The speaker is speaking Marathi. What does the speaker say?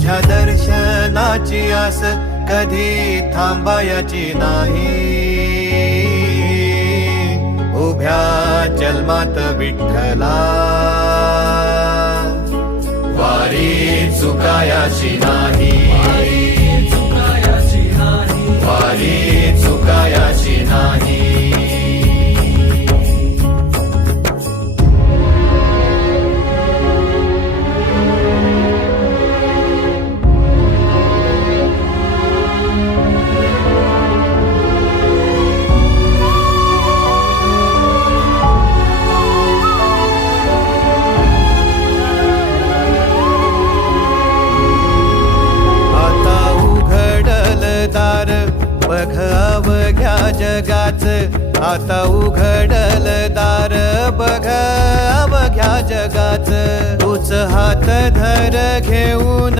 तुझ्या दर्शनाची आस कधी थांबायची नाही. उभ्या जन्मात विठ्ठला वारी चुकायाची नाही. वारी चुकायाची नाही. दार बघ अवघ्या जगाच. आता उघडल दार बघ अवघ्या जगाच. तूच हात धर घेऊन